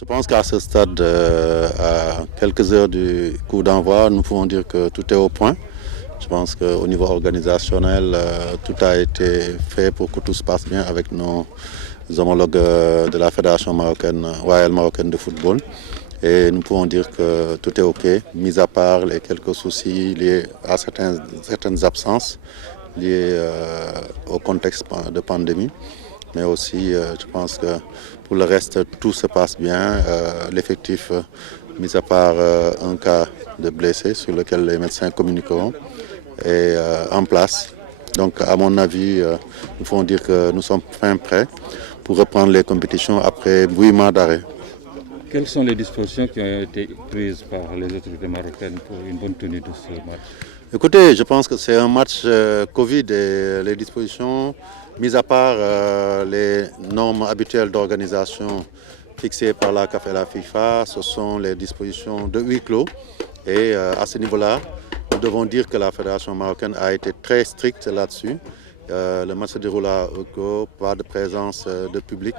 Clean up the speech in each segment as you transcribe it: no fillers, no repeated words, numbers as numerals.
Je pense qu'à ce stade, à quelques heures du coup d'envoi, nous pouvons dire que tout est au point. Je pense qu'au niveau organisationnel, tout a été fait pour que tout se passe bien avec nos homologues de la Fédération marocaine, royale marocaine de football. Et nous pouvons dire que tout est OK, mis à part les quelques soucis liés à certaines absences liées au contexte de pandémie. Mais aussi, je pense que pour le reste, tout se passe bien. L'effectif, mis à part un cas de blessé sur lequel les médecins communiqueront, est en place. Donc, à mon avis, nous pouvons dire que nous sommes fin prêts pour reprendre les compétitions après 8 mois d'arrêt. Quelles sont les dispositions qui ont été prises par les autorités marocaines pour une bonne tenue de ce match? Écoutez, je pense que c'est un match Covid et les dispositions, mis à part les normes habituelles d'organisation fixées par la CAF et la FIFA, ce sont les dispositions de huis clos. Et à ce niveau-là, nous devons dire que la Fédération marocaine a été très stricte là-dessus. Le match se déroule à huis clos, pas de présence de public.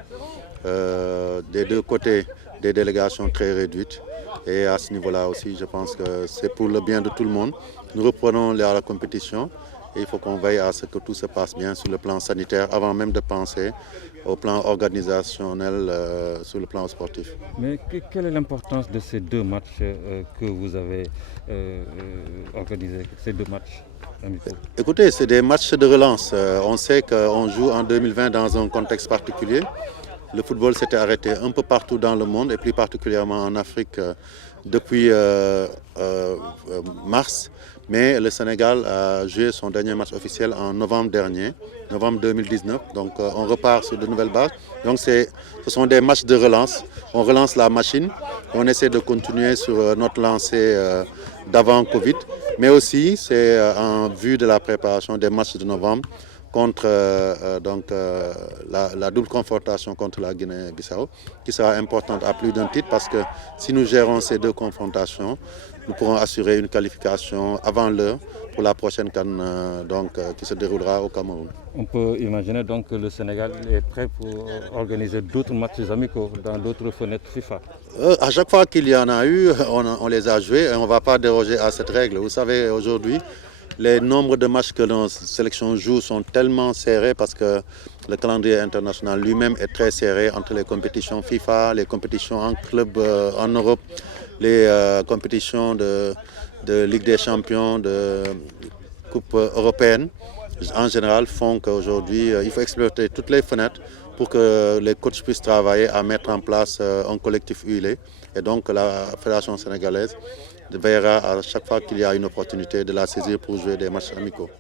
Des deux côtés, des délégations très réduites. Et à ce niveau-là aussi, je pense que c'est pour le bien de tout le monde. Nous reprenons la compétition et il faut qu'on veille à ce que tout se passe bien sur le plan sanitaire avant même de penser au plan organisationnel, sur le plan sportif. Mais quelle est l'importance de ces deux matchs que vous avez organisés, ces deux matchs amicaux? Écoutez, c'est des matchs de relance. On sait qu'on joue en 2020 dans un contexte particulier. Le football s'était arrêté un peu partout dans le monde et plus particulièrement en Afrique depuis mars. Mais le Sénégal a joué son dernier match officiel en novembre dernier, novembre 2019. Donc on repart sur de nouvelles bases. Donc ce sont des matchs de relance. On relance la machine. On essaie de continuer sur notre lancée d'avant Covid. Mais aussi c'est en vue de la préparation des matchs de novembre contre la double confrontation contre la Guinée-Bissau, qui sera importante à plus d'un titre parce que si nous gérons ces deux confrontations, nous pourrons assurer une qualification avant l'heure pour la prochaine CAN qui se déroulera au Cameroun. On peut imaginer donc que le Sénégal est prêt pour organiser d'autres matchs amicaux dans d'autres fenêtres FIFA. À chaque fois qu'il y en a eu, on les a joués et on ne va pas déroger à cette règle. Vous savez, aujourd'hui, les nombres de matchs que nos sélections jouent sont tellement serrés parce que le calendrier international lui-même est très serré entre les compétitions FIFA, les compétitions en club en Europe, les compétitions de Ligue des Champions, de Coupe européenne. En général, font qu'aujourd'hui, il faut exploiter toutes les fenêtres pour que les coachs puissent travailler à mettre en place un collectif huilé. Et donc, la Fédération sénégalaise veillera à chaque fois qu'il y a une opportunité de la saisir pour jouer des matchs amicaux.